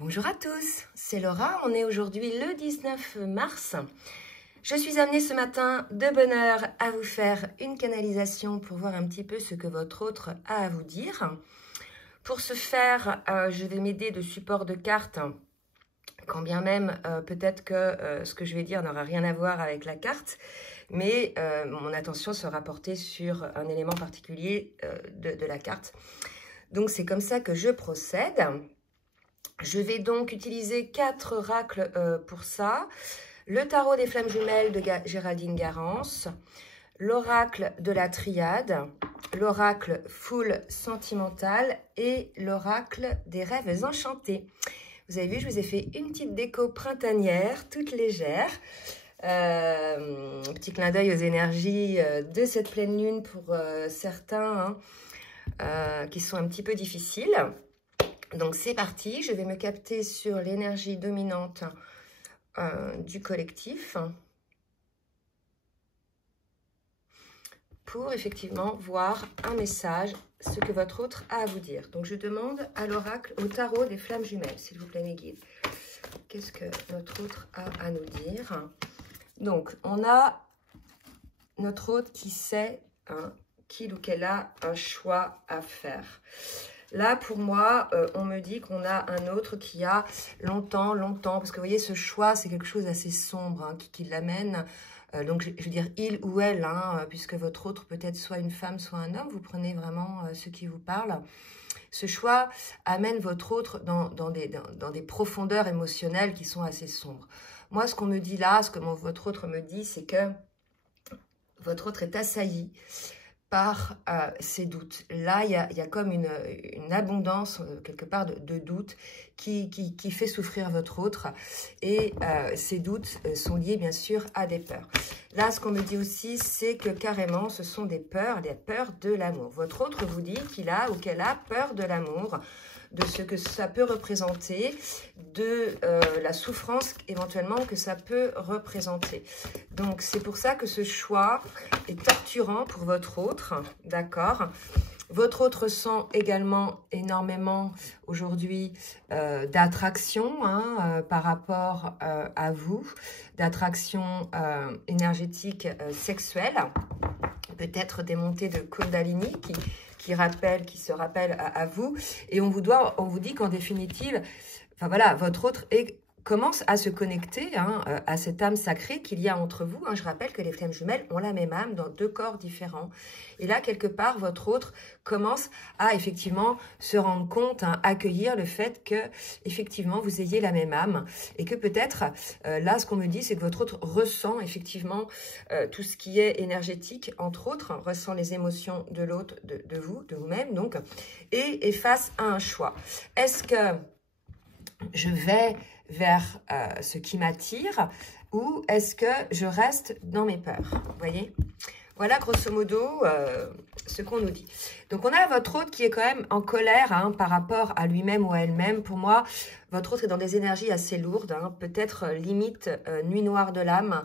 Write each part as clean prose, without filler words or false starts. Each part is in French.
Bonjour à tous, c'est Laura, on est aujourd'hui le 19 mars. Je suis amenée ce matin de bonne heure à vous faire une canalisation pour voir un petit peu ce que votre autre a à vous dire. Pour ce faire, je vais m'aider de supports de cartes, quand bien même peut-être que ce que je vais dire n'aura rien à voir avec la carte, mais mon attention sera portée sur un élément particulier de la carte. Donc c'est comme ça que je procède. Je vais donc utiliser 4 oracles pour ça. Le tarot des flammes jumelles de Géraldine Garance, l'oracle de la triade, l'oracle foule sentimentale et l'oracle des rêves enchantés. Vous avez vu, je vous ai fait une petite déco printanière, toute légère. Petit clin d'œil aux énergies de cette pleine lune pour certains qui sont un petit peu difficiles. Donc c'est parti, je vais me capter sur l'énergie dominante du collectif pour effectivement voir un message, ce que votre autre a à vous dire. Donc je demande à l'oracle, au tarot des flammes jumelles, s'il vous plaît mes guides. Qu'est-ce que notre autre a à nous dire? Donc on a notre autre qui sait qu'il ou qu'elle a un choix à faire. Là, pour moi, on me dit qu'on a un autre qui a longtemps, parce que vous voyez, ce choix, c'est quelque chose d'assez sombre qui l'amène. Donc, je veux dire, il ou elle, puisque votre autre peut-être soit une femme, soit un homme, vous prenez vraiment ce qui vous parle. Ce choix amène votre autre dans des profondeurs émotionnelles qui sont assez sombres. Moi, ce qu'on me dit là, ce que votre autre me dit, c'est que votre autre est assailli par ces doutes. Là, il y a comme une abondance, quelque part, de doutes qui fait souffrir votre autre. Et ces doutes sont liés, bien sûr, à des peurs. Là, ce qu'on me dit aussi, c'est que carrément, ce sont des peurs de l'amour. Votre autre vous dit qu'il a ou qu'elle a peur de l'amour, de ce que ça peut représenter, de la souffrance éventuellement que ça peut représenter. Donc, c'est pour ça que ce choix est torturant pour votre autre, d'accord? Votre autre ressent également énormément aujourd'hui d'attraction par rapport à vous, d'attraction énergétique sexuelle, peut-être des montées de Kundalini qui se rappellent à vous. Et on vous dit qu'en définitive, enfin voilà, votre autre commence à se connecter à cette âme sacrée qu'il y a entre vous. Je rappelle que les flammes jumelles ont la même âme dans 2 corps différents. Et là, quelque part, votre autre commence à effectivement se rendre compte, accueillir le fait que effectivement vous ayez la même âme. Et que peut-être, là, ce qu'on me dit, c'est que votre autre ressent effectivement tout ce qui est énergétique, entre autres, ressent les émotions de l'autre, de vous-même, donc, et est face à un choix. Est-ce que je vais vers ce qui m'attire ou est-ce que je reste dans mes peurs? Vous voyez? Voilà grosso modo ce qu'on nous dit. Donc on a votre autre qui est quand même en colère par rapport à lui-même ou à elle-même. Pour moi, votre autre est dans des énergies assez lourdes, peut-être limite nuit noire de l'âme.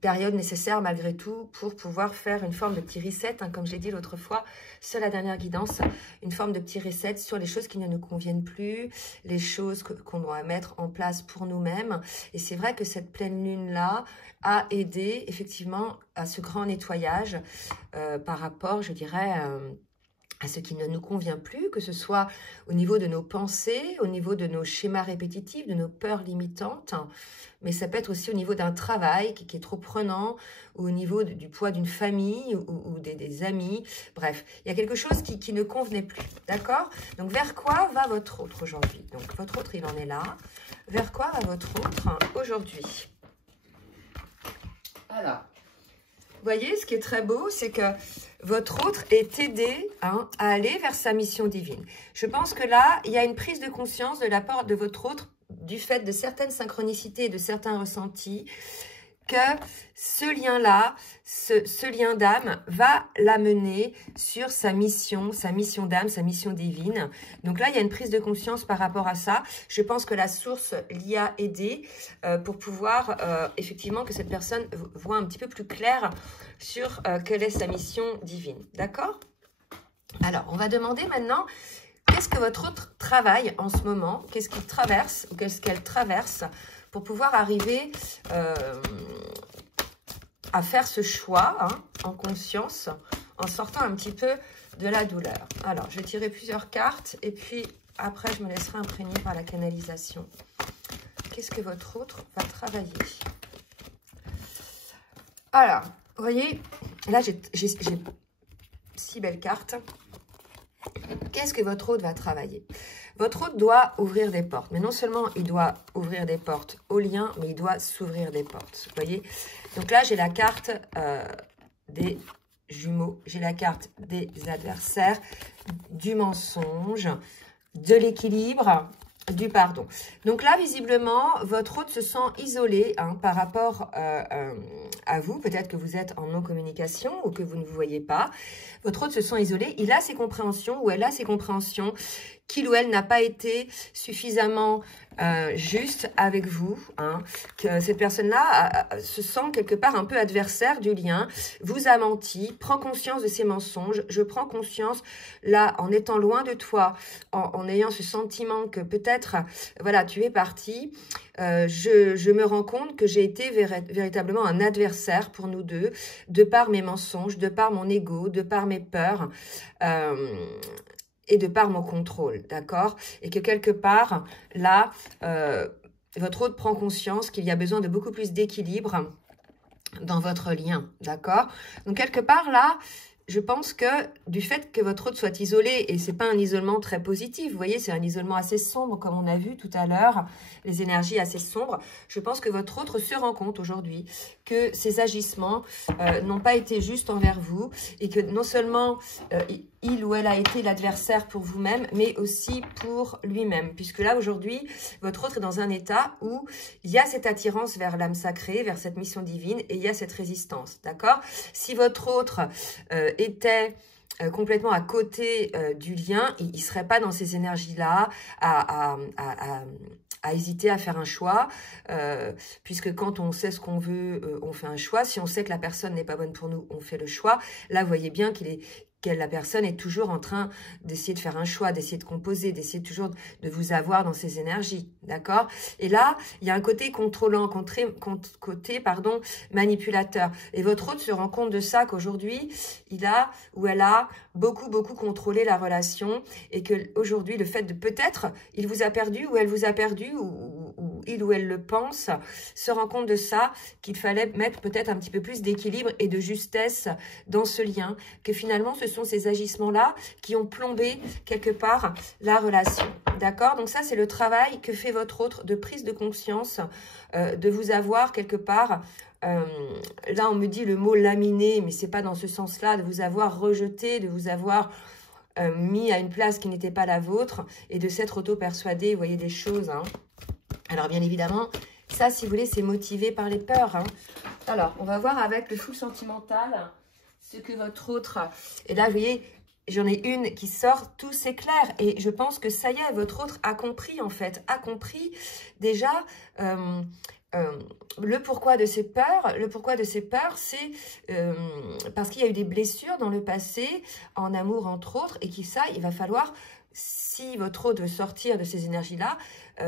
Période nécessaire malgré tout pour pouvoir faire une forme de petit reset, comme je l'ai dit l'autre fois sur la dernière guidance, une forme de petit reset sur les choses qui ne nous conviennent plus, les choses qu'on doit mettre en place pour nous-mêmes. Et c'est vrai que cette pleine lune-là a aidé effectivement à ce grand nettoyage par rapport, je dirais, à ce qui ne nous convient plus, que ce soit au niveau de nos pensées, au niveau de nos schémas répétitifs, de nos peurs limitantes, mais ça peut être aussi au niveau d'un travail qui est trop prenant, ou au niveau du poids d'une famille ou des amis. Bref, il y a quelque chose qui ne convenait plus, d'accord? Donc, vers quoi va votre autre aujourd'hui? Donc, votre autre, il en est là. Vers quoi va votre autre aujourd'hui? Alors, vous voyez, ce qui est très beau, c'est que votre autre est aidé à aller vers sa mission divine. Je pense que là, il y a une prise de conscience de la part de votre autre du fait de certaines synchronicités et de certains ressentis, que ce lien-là, ce lien d'âme va l'amener sur sa mission d'âme, sa mission divine. Donc là, il y a une prise de conscience par rapport à ça. Je pense que la source l'y a aidé pour pouvoir, effectivement, que cette personne voit un petit peu plus clair sur quelle est sa mission divine. D'accord? Alors, on va demander maintenant, qu'est-ce que votre autre travaille en ce moment, qu'est-ce qu'il traverse ou qu'est-ce qu'elle traverse pour pouvoir arriver à faire ce choix en conscience, en sortant un petit peu de la douleur. Alors, je vais tirer plusieurs cartes et puis après, je me laisserai imprégner par la canalisation. Qu'est-ce que votre autre va travailler? Alors, vous voyez, là, j'ai 6 belles cartes. Qu'est-ce que votre hôte va travailler? Votre hôte doit ouvrir des portes. Mais non seulement il doit ouvrir des portes au lien, mais il doit s'ouvrir des portes. Vous voyez? Donc là, j'ai la carte des jumeaux. J'ai la carte des adversaires, du mensonge, de l'équilibre, du pardon. Donc là, visiblement, votre hôte se sent isolé par rapport à vous. Peut-être que vous êtes en non-communication ou que vous ne vous voyez pas. Votre hôte se sent isolé. Il a ses compréhensions ou elle a ses compréhensions qu'il ou elle n'a pas été suffisamment juste avec vous. Que cette personne-là se sent quelque part un peu adversaire du lien, vous a menti, prend conscience de ses mensonges. Je prends conscience, là, en étant loin de toi, en ayant ce sentiment que peut-être, voilà, tu es parti. Je me rends compte que j'ai été véritablement un adversaire pour nous deux, de par mes mensonges, de par mon ego, de par mes peurs, et de par mon contrôle, d'accord? Et que quelque part, là, votre hôte prend conscience qu'il y a besoin de beaucoup plus d'équilibre dans votre lien, d'accord? Donc, quelque part, là, je pense que du fait que votre hôte soit isolé, et c'est pas un isolement très positif, vous voyez, c'est un isolement assez sombre, comme on a vu tout à l'heure, les énergies assez sombres, je pense que votre hôte se rend compte aujourd'hui que ses agissements n'ont pas été justes envers vous, et que non seulement il ou elle a été l'adversaire pour vous-même, mais aussi pour lui-même. Puisque là, aujourd'hui, votre autre est dans un état où il y a cette attirance vers l'âme sacrée, vers cette mission divine, et il y a cette résistance, d'accord? Si votre autre était complètement à côté du lien, il ne serait pas dans ces énergies-là à hésiter à faire un choix, puisque quand on sait ce qu'on veut, on fait un choix. Si on sait que la personne n'est pas bonne pour nous, on fait le choix. Là, vous voyez bien que la personne est toujours en train d'essayer de faire un choix, d'essayer de composer, d'essayer toujours de vous avoir dans ses énergies, d'accord? Et là, il y a un côté contrôlant, côté manipulateur. Et votre hôte se rend compte de ça, qu'aujourd'hui, il a ou elle a beaucoup contrôlé la relation, et que aujourd'hui, le fait de peut-être, il vous a perdu ou elle vous a perdu, ou il ou elle le pense, se rend compte de ça, qu'il fallait mettre peut-être un petit peu plus d'équilibre et de justesse dans ce lien, que finalement, ce sont ces agissements-là qui ont plombé quelque part la relation. D'accord? Donc ça, c'est le travail que fait votre autre de prise de conscience, de vous avoir quelque part... là, on me dit le mot laminé, mais c'est pas dans ce sens-là, de vous avoir rejeté, de vous avoir mis à une place qui n'était pas la vôtre, et de s'être auto-persuadé, vous voyez, des choses. Alors, bien évidemment, ça, si vous voulez, c'est motivé par les peurs. Alors, on va voir avec le fou sentimental ce que votre autre... Et là, vous voyez, j'en ai une qui sort, tout s'éclaire. Et je pense que ça y est, votre autre a compris, en fait, a compris déjà... le pourquoi de ces peurs. Le pourquoi de ces peurs, c'est parce qu'il y a eu des blessures dans le passé, en amour entre autres, et qui ça, il va falloir, si votre hôte veut sortir de ces énergies-là,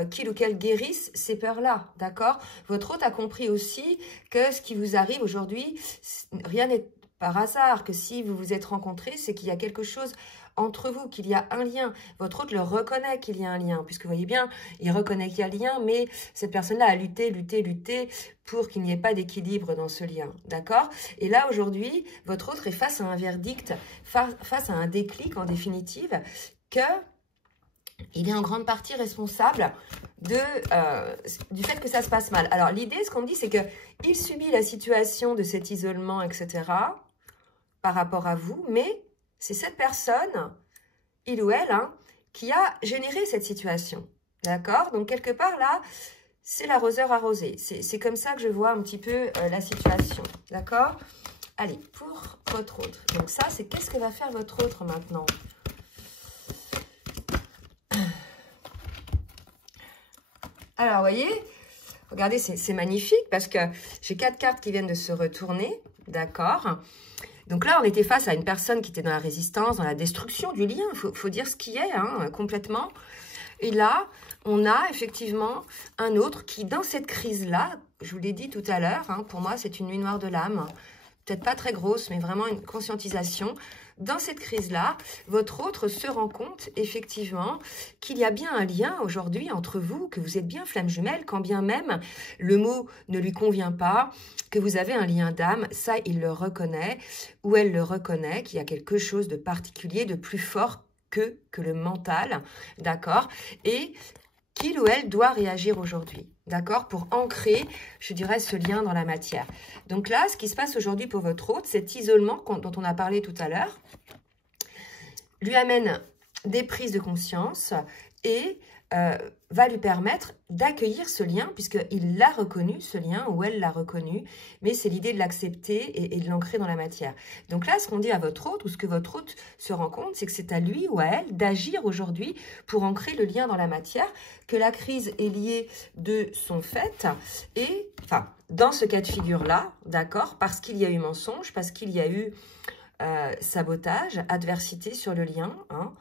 qu'il ou qu'elle guérisse ces peurs-là, d'accord? Votre hôte a compris aussi que ce qui vous arrive aujourd'hui, rien n'est par hasard, que si vous vous êtes rencontrés, c'est qu'il y a quelque chose entre vous, qu'il y a un lien. Votre hôte le reconnaît qu'il y a un lien, puisque vous voyez bien, il reconnaît qu'il y a un lien, mais cette personne-là a lutté pour qu'il n'y ait pas d'équilibre dans ce lien, d'accord? Et là, aujourd'hui, votre hôte est face à un verdict, face à un déclic, en définitive, que il est en grande partie responsable du fait que ça se passe mal. Alors, l'idée, ce qu'on me dit, c'est qu'il subit la situation de cet isolement, etc., par rapport à vous, mais c'est cette personne, il ou elle, qui a généré cette situation. D'accord? Donc, quelque part, là, c'est l'arroseur arrosé. C'est comme ça que je vois un petit peu la situation. D'accord? Allez, pour votre autre. Donc, ça, c'est qu'est-ce que va faire votre autre maintenant? Alors, vous voyez, regardez, c'est magnifique parce que j'ai 4 cartes qui viennent de se retourner. D'accord? Donc là, on était face à une personne qui était dans la résistance, dans la destruction du lien. Il faut dire ce qui est, complètement. Et là, on a effectivement un autre qui, dans cette crise-là, je vous l'ai dit tout à l'heure, hein, pour moi, c'est une nuit noire de l'âme. Peut-être pas très grosse, mais vraiment une conscientisation. Dans cette crise-là, votre autre se rend compte, effectivement, qu'il y a bien un lien aujourd'hui entre vous, que vous êtes bien flamme jumelle, quand bien même le mot ne lui convient pas, que vous avez un lien d'âme, ça, il le reconnaît, ou elle le reconnaît, qu'il y a quelque chose de particulier, de plus fort que le mental, d'accord? Et qu'il ou elle doit réagir aujourd'hui, d'accord, pour ancrer, je dirais, ce lien dans la matière. Donc là, ce qui se passe aujourd'hui pour votre hôte, cet isolement dont on a parlé tout à l'heure, lui amène des prises de conscience et va lui permettre d'accueillir ce lien, puisqu'il l'a reconnu, ce lien, ou elle l'a reconnu, mais c'est l'idée de l'accepter et de l'ancrer dans la matière. Donc là, ce qu'on dit à votre hôte, ou ce que votre hôte se rend compte, c'est que c'est à lui ou à elle d'agir aujourd'hui pour ancrer le lien dans la matière, que la crise est liée de son fait, et, enfin, dans ce cas de figure-là, d'accord, parce qu'il y a eu mensonge, parce qu'il y a eu sabotage, adversité sur le lien, hein,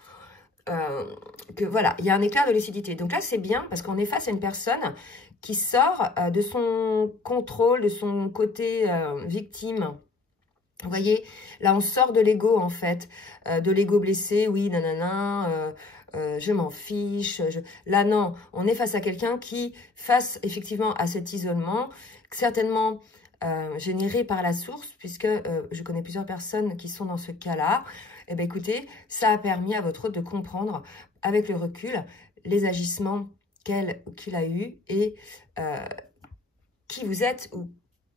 que voilà, il y a un éclair de lucidité. Donc là, c'est bien parce qu'on est face à une personne qui sort de son contrôle, de son côté victime. Vous voyez, là, on sort de l'ego, en fait, de l'ego blessé, oui, nanana, je m'en fiche. Là, non, on est face à quelqu'un qui, face effectivement à cet isolement, certainement généré par la source, puisque je connais plusieurs personnes qui sont dans ce cas-là. Eh bien, écoutez, ça a permis à votre hôte de comprendre, avec le recul, les agissements qu'elle ou qu'il a eu et qui vous êtes ou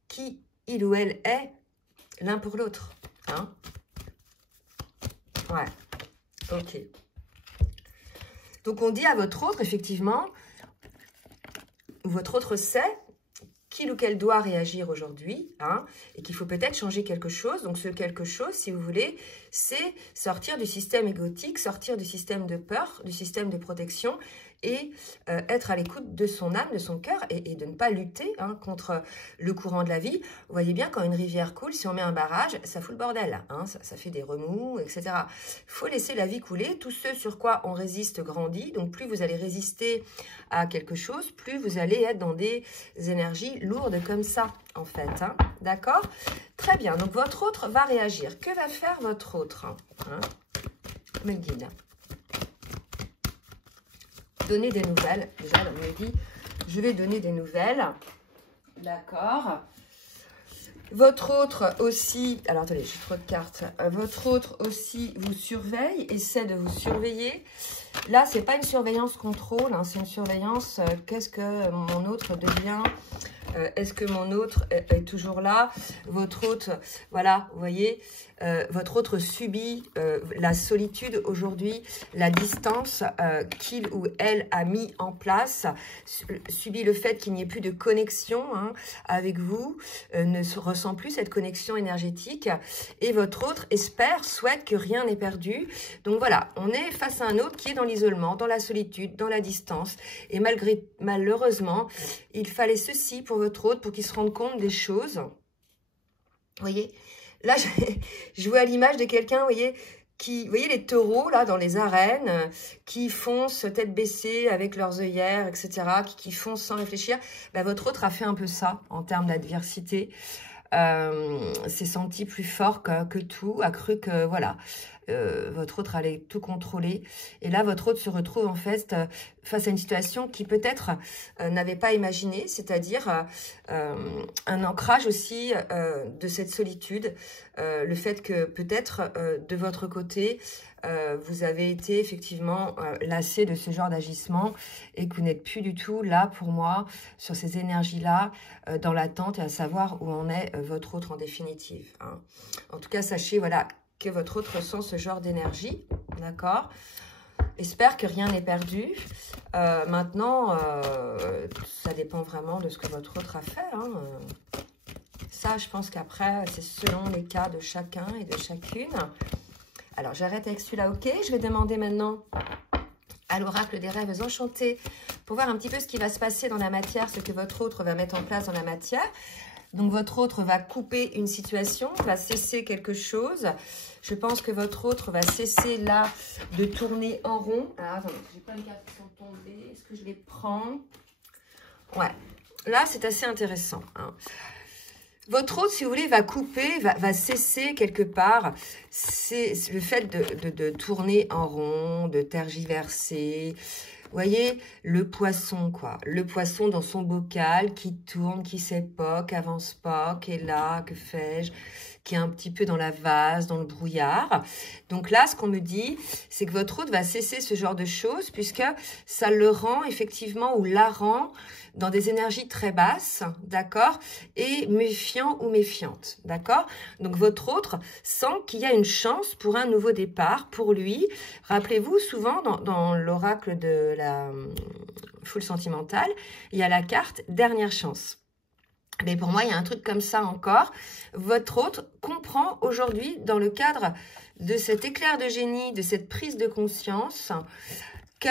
qui il ou elle est l'un pour l'autre. Hein? Ouais, ok. Donc, on dit à votre autre, effectivement, votre autre sait qu'il ou qu'elle doit réagir aujourd'hui, hein, et qu'il faut peut-être changer quelque chose. Donc, ce quelque chose, si vous voulez, c'est sortir du système égotique, sortir du système de peur, du système de protection, et être à l'écoute de son âme, de son cœur, et de ne pas lutter hein, contre le courant de la vie. Vous voyez bien, quand une rivière coule, si on met un barrage, ça fout le bordel, hein, ça fait des remous, etc. Il faut laisser la vie couler. Tout ce sur quoi on résiste grandit. Donc, plus vous allez résister à quelque chose, plus vous allez être dans des énergies lourdes comme ça, en fait. Hein, d'accord? Très bien. Donc, votre autre va réagir. Que va faire votre autre hein? Me guide. Donner des nouvelles. Déjà, on me dit, je vais donner des nouvelles. D'accord. Votre autre aussi, alors attendez, j'ai trop de cartes. Votre autre aussi vous surveille, essaie de vous surveiller. Là, c'est pas une surveillance contrôle, hein, c'est une surveillance. Qu'est-ce que mon autre devient? Est-ce que mon autre est toujours là? Votre autre, voilà, vous voyez, votre autre subit la solitude aujourd'hui, la distance qu'il ou elle a mis en place, subit le fait qu'il n'y ait plus de connexion hein, avec vous, ne ressent plus cette connexion énergétique, et votre autre espère, souhaite que rien n'est perdu. Donc voilà, on est face à un autre qui est dans l'isolement, dans la solitude, dans la distance, et malheureusement, il fallait ceci pour votre autre, pour qu'il se rende compte des choses. Vous voyez, là, je vois l'image de quelqu'un, vous voyez, vous voyez les taureaux, là, dans les arènes, qui foncent tête baissée, avec leurs œillères, etc., qui foncent sans réfléchir. Ben, votre autre a fait un peu ça, en termes d'adversité. S'est senti plus fort que tout, a cru que, voilà, votre autre allait tout contrôler. Et là, votre autre se retrouve, en fait, face à une situation qui, peut-être, n'avait pas imaginé, c'est-à-dire un ancrage aussi de cette solitude, le fait que, peut-être, de votre côté, vous avez été effectivement lassé de ce genre d'agissement et que vous n'êtes plus du tout là pour moi sur ces énergies-là dans l'attente et à savoir où en est votre autre en définitive. Hein. En tout cas, sachez voilà, que votre autre ressent ce genre d'énergie, d'accord? J'espère que rien n'est perdu. Maintenant, ça dépend vraiment de ce que votre autre a fait. Hein. Ça, je pense qu'après, c'est selon les cas de chacun et de chacune. Alors, j'arrête avec celui-là, ok. Je vais demander maintenant à l'oracle des rêves enchantés pour voir un petit peu ce qui va se passer dans la matière, ce que votre autre va mettre en place dans la matière. Donc, votre autre va couper une situation, va cesser quelque chose. Je pense que votre autre va cesser là de tourner en rond. Alors, attendez, j'ai pas les cartes qui sont tombées. Est-ce que je les prends? Ouais, là, c'est assez intéressant. Hein. Votre autre, si vous voulez, va couper, va cesser quelque part. C'est le fait de tourner en rond, de tergiverser. Vous voyez, le poisson, quoi. Le poisson dans son bocal qui tourne, qui sait pas, qui avance pas, qui est là, que fais-je, qui est un petit peu dans la vase, dans le brouillard. Donc là, ce qu'on me dit, c'est que votre hôte va cesser ce genre de choses puisque ça le rend effectivement ou la rend dans des énergies très basses, d'accord, et méfiant ou méfiante, d'accord. Donc votre autre sent qu'il y a une chance pour un nouveau départ pour lui. Rappelez-vous, souvent dans l'oracle de la foule sentimentale, il y a la carte dernière chance. Mais pour moi, il y a un truc comme ça encore. Votre autre comprend aujourd'hui, dans le cadre de cet éclair de génie, de cette prise de conscience, que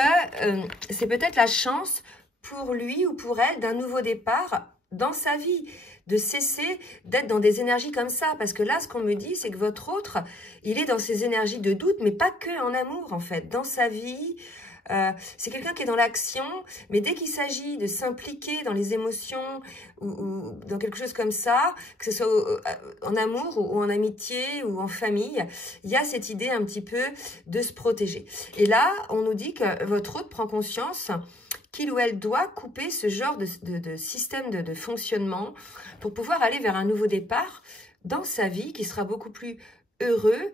c'est peut-être la chance pour lui ou pour elle d'un nouveau départ dans sa vie, de cesser d'être dans des énergies comme ça. Parce que là, ce qu'on me dit, c'est que votre autre, il est dans ces énergies de doute, mais pas que en amour, en fait. Dans sa vie, c'est quelqu'un qui est dans l'action, mais dès qu'il s'agit de s'impliquer dans les émotions ou dans quelque chose comme ça, que ce soit en amour ou en amitié ou en famille, il y a cette idée un petit peu de se protéger. Et là, on nous dit que votre autre prend conscience qu'il ou elle doit couper ce genre de système de fonctionnement pour pouvoir aller vers un nouveau départ dans sa vie qui sera beaucoup plus heureux,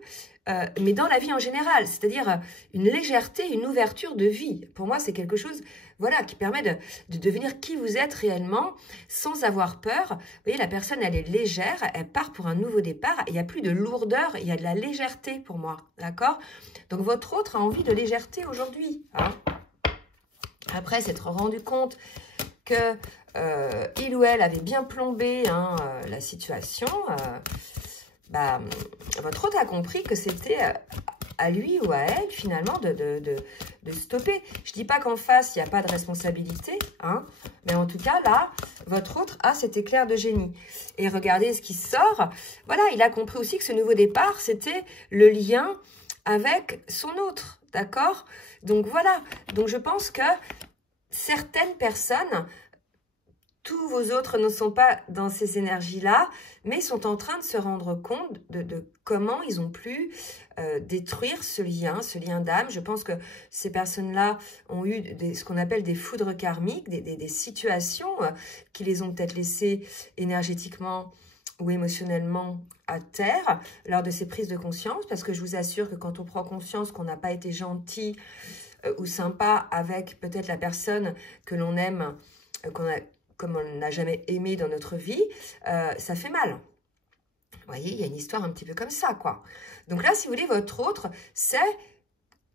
mais dans la vie en général, c'est-à-dire une légèreté, une ouverture de vie. Pour moi, c'est quelque chose, voilà, qui permet de devenir qui vous êtes réellement sans avoir peur. Vous voyez, la personne, elle est légère, elle part pour un nouveau départ. Il n'y a plus de lourdeur, il y a de la légèreté pour moi, d'accord? Donc, votre autre a envie de légèreté aujourd'hui, hein. Après s'être rendu compte que il ou elle avait bien plombé la situation, votre autre a compris que c'était à lui ou à elle, finalement, de stopper. Je ne dis pas qu'en face, il n'y a pas de responsabilité, hein, mais en tout cas, là, votre autre a cet éclair de génie. Et regardez ce qui sort. Voilà, il a compris aussi que ce nouveau départ, c'était le lien avec son autre, d'accord? Donc voilà, donc je pense que certaines personnes, tous vos autres ne sont pas dans ces énergies-là, mais sont en train de se rendre compte de comment ils ont pu détruire ce lien d'âme. Je pense que ces personnes-là ont eu ce qu'on appelle des foudres karmiques, des situations qui les ont peut-être laissées énergétiquement ou émotionnellement à terre lors de ces prises de conscience, parce que je vous assure que quand on prend conscience qu'on n'a pas été gentil ou sympa avec peut-être la personne que l'on aime, comme on n'a jamais aimé dans notre vie, ça fait mal. Vous voyez, il y a une histoire un petit peu comme ça, quoi. Donc là, si vous voulez, votre autre, c'est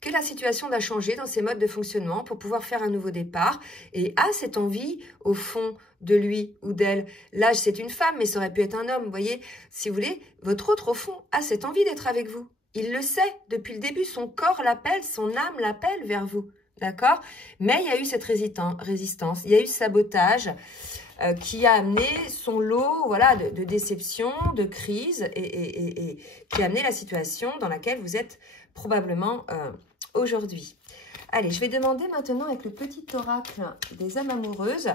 que la situation a changé dans ses modes de fonctionnement pour pouvoir faire un nouveau départ et a cette envie, au fond de lui ou d'elle. Là, c'est une femme, mais ça aurait pu être un homme, vous voyez. Si vous voulez, votre autre, au fond, a cette envie d'être avec vous. Il le sait depuis le début, son corps l'appelle, son âme l'appelle vers vous, d'accord? Mais il y a eu cette résistance, il y a eu ce sabotage qui a amené son lot, voilà, de déception, de crise et qui a amené la situation dans laquelle vous êtes probablement aujourd'hui. Allez, je vais demander maintenant avec le petit oracle des âmes amoureuses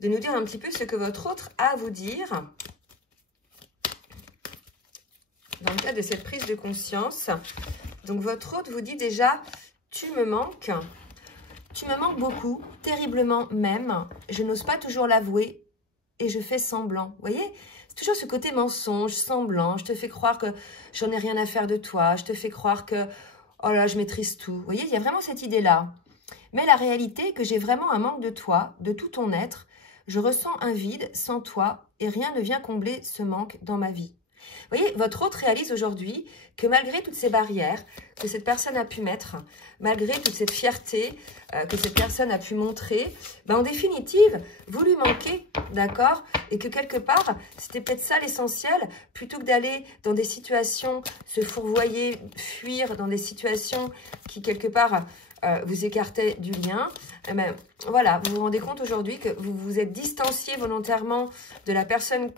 de nous dire un petit peu ce que votre autre a à vous dire dans le cadre de cette prise de conscience. Donc, votre autre vous dit déjà, tu me manques beaucoup, terriblement même. Je n'ose pas toujours l'avouer et je fais semblant. Vous voyez, c'est toujours ce côté mensonge, semblant. Je te fais croire que j'en ai rien à faire de toi. Je te fais croire que, oh là, je maîtrise tout. Vous voyez, il y a vraiment cette idée-là. Mais la réalité est que j'ai vraiment un manque de toi, de tout ton être. Je ressens un vide sans toi et rien ne vient combler ce manque dans ma vie. Vous voyez, votre autre réalise aujourd'hui que malgré toutes ces barrières que cette personne a pu mettre, malgré toute cette fierté que cette personne a pu montrer, en définitive, vous lui manquez, d'accord? Et que quelque part, c'était peut-être ça l'essentiel, plutôt que d'aller dans des situations, se fourvoyer, fuir dans des situations qui, quelque part, vous écartaient du lien. Voilà, vous vous rendez compte aujourd'hui que vous vous êtes distancié volontairement de la personne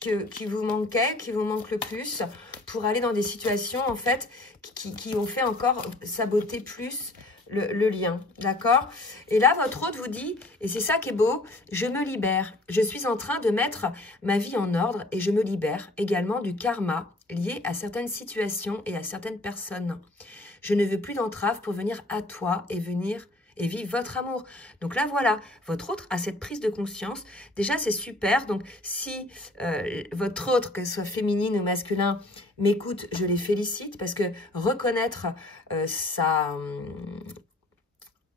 qui vous manquait, qui vous manque le plus pour aller dans des situations, en fait, qui ont fait encore saboter plus le lien, d'accord? Et là, votre hôte vous dit, et c'est ça qui est beau, je me libère. Je suis en train de mettre ma vie en ordre et je me libère également du karma lié à certaines situations et à certaines personnes. Je ne veux plus d'entrave pour venir à toi et vivre votre amour. Donc là, voilà, votre autre a cette prise de conscience. Déjà, c'est super. Donc, si votre autre, que ce soit féminine ou masculin, m'écoute, je les félicite parce que reconnaître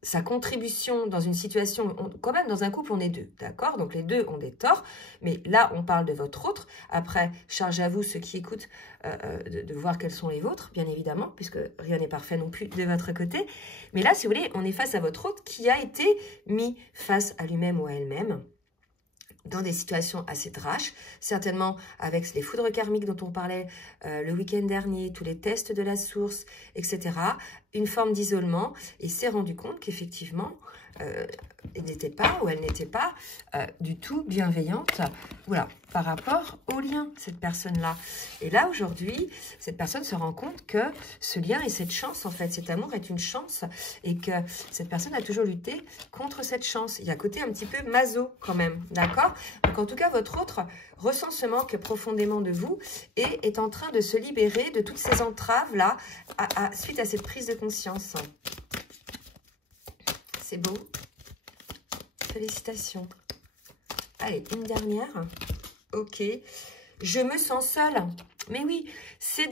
sa contribution dans une situation, quand même dans un couple on est deux, d'accord? Donc les deux ont des torts, mais là on parle de votre autre. Après, charge à vous ceux qui écoutent de voir quels sont les vôtres, bien évidemment, puisque rien n'est parfait non plus de votre côté. Mais là, si vous voulez, on est face à votre autre qui a été mis face à lui-même ou à elle-même dans des situations assez trash, certainement avec les foudres karmiques dont on parlait le week-end dernier, tous les tests de la source, etc. Une forme d'isolement, et s'est rendu compte qu'effectivement, il n'était pas ou elle n'était pas du tout bienveillante, voilà, par rapport au lien, cette personne-là. Et là, aujourd'hui, cette personne se rend compte que ce lien et cette chance, en fait, cet amour est une chance, et que cette personne a toujours lutté contre cette chance. Il y a un côté un petit peu maso, quand même, d'accord? Donc, en tout cas, votre autre ressent ce manque profondément de vous et est en train de se libérer de toutes ces entraves-là suite à cette prise de conscience. C'est beau. Félicitations. Allez, une dernière. Ok. Je me sens seule. Mais oui, c'est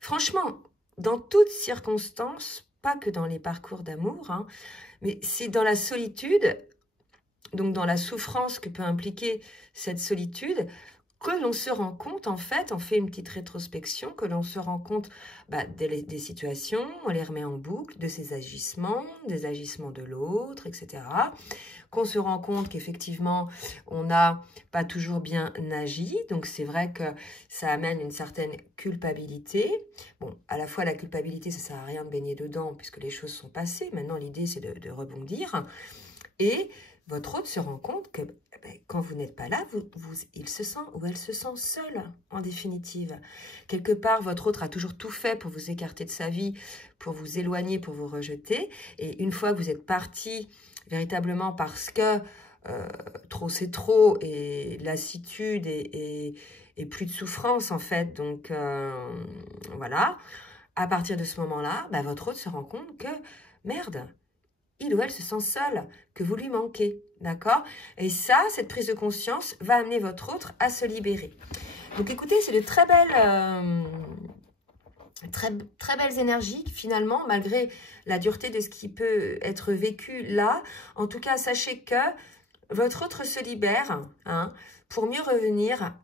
franchement, dans toutes circonstances, pas que dans les parcours d'amour, hein, mais c'est dans la solitude, donc dans la souffrance que peut impliquer cette solitude, que l'on se rend compte, en fait, on fait une petite rétrospection, que l'on se rend compte des situations, on les remet en boucle, de ses agissements, des agissements de l'autre, etc. Qu'on se rend compte qu'effectivement, on n'a pas toujours bien agi. Donc, c'est vrai que ça amène une certaine culpabilité. Bon, à la fois, la culpabilité, ça ne sert à rien de baigner dedans puisque les choses sont passées. Maintenant, l'idée, c'est de rebondir. Et votre autre se rend compte que quand vous n'êtes pas là, il se sent ou elle se sent seule, en définitive. Quelque part, votre autre a toujours tout fait pour vous écarter de sa vie, pour vous éloigner, pour vous rejeter. Et une fois que vous êtes parti, véritablement parce que trop c'est trop, et lassitude et plus de souffrance, en fait. Donc, voilà. À partir de ce moment-là, votre autre se rend compte que, merde, il ou elle se sent seul, que vous lui manquez, d'accord? Et ça, cette prise de conscience va amener votre autre à se libérer. Donc écoutez, c'est de très belles énergies, finalement, malgré la dureté de ce qui peut être vécu là. En tout cas, sachez que votre autre se libère, hein, pour mieux revenir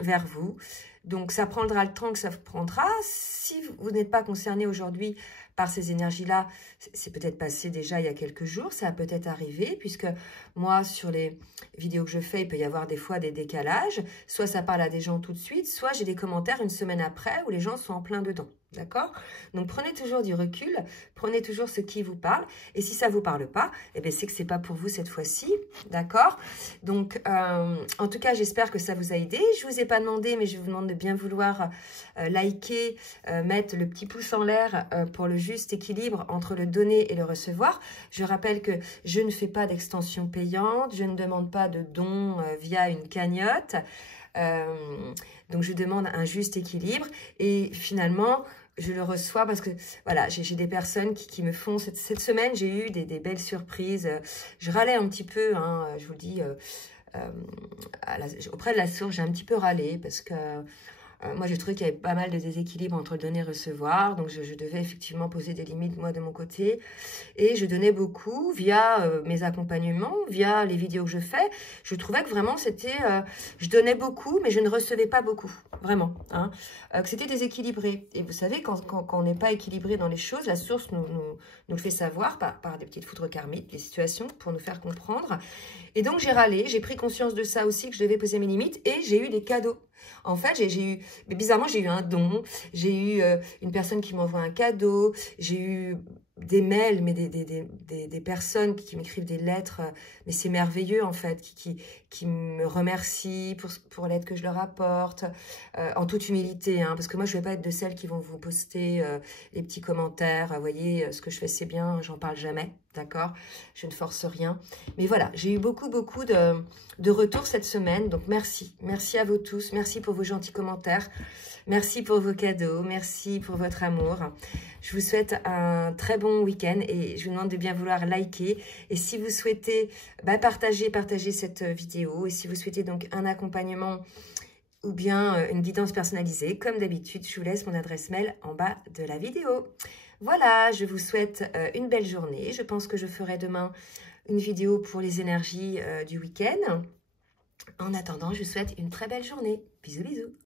vers vous. Donc, ça prendra le temps que ça prendra. Si vous n'êtes pas concerné aujourd'hui par ces énergies-là, c'est peut-être passé déjà il y a quelques jours, ça a peut-être arrivé, puisque moi, sur les vidéos que je fais, il peut y avoir des fois des décalages. Soit ça parle à des gens tout de suite, soit j'ai des commentaires une semaine après où les gens sont en plein dedans. D'accord? Donc, prenez toujours du recul, prenez toujours ce qui vous parle. Et si ça ne vous parle pas, eh bien, c'est que ce n'est pas pour vous cette fois-ci. D'accord? Donc, en tout cas, j'espère que ça vous a aidé. Je ne vous ai pas demandé, mais je vous demande de bien vouloir liker, mettre le petit pouce en l'air pour le juste équilibre entre le donner et le recevoir. Je rappelle que je ne fais pas d'extension payante, je ne demande pas de dons via une cagnotte. Donc, je demande un juste équilibre. Et finalement, je le reçois parce que, voilà, j'ai des personnes qui me font... Cette semaine, j'ai eu des belles surprises. Je râlais un petit peu, hein, je vous le dis, auprès de la source, j'ai un petit peu râlé parce que... moi, j'ai trouvé qu'il y avait pas mal de déséquilibre entre le donner et recevoir. Donc, je devais effectivement poser des limites, moi, de mon côté. Et je donnais beaucoup via mes accompagnements, via les vidéos que je fais. Je trouvais que vraiment, c'était... je donnais beaucoup, mais je ne recevais pas beaucoup. Vraiment. Hein, que c'était déséquilibré. Et vous savez, quand on n'est pas équilibré dans les choses, la source nous le fait savoir par des petites foudres karmiques, des situations pour nous faire comprendre. Et donc, j'ai râlé. J'ai pris conscience de ça aussi, que je devais poser mes limites. Et j'ai eu des cadeaux. En fait, mais bizarrement, j'ai eu un don, j'ai eu une personne qui m'envoie un cadeau, j'ai eu des mails, mais des personnes qui m'écrivent des lettres, mais c'est merveilleux en fait, qui me remercient pour l'aide que je leur apporte, en toute humilité, hein, parce que moi je ne vais pas être de celles qui vont vous poster les petits commentaires, vous voyez, ce que je fais c'est bien, j'en parle jamais, d'accord, je ne force rien, mais voilà, j'ai eu beaucoup de retours cette semaine, donc merci à vous tous, merci pour vos gentils commentaires, merci pour vos cadeaux, merci pour votre amour. Je vous souhaite un très bon week-end et je vous demande de bien vouloir liker. Et si vous souhaitez partager cette vidéo, et si vous souhaitez donc un accompagnement ou bien une guidance personnalisée, comme d'habitude, je vous laisse mon adresse mail en bas de la vidéo. Voilà, je vous souhaite une belle journée. Je pense que je ferai demain une vidéo pour les énergies du week-end. En attendant, je vous souhaite une très belle journée. Bisous, bisous.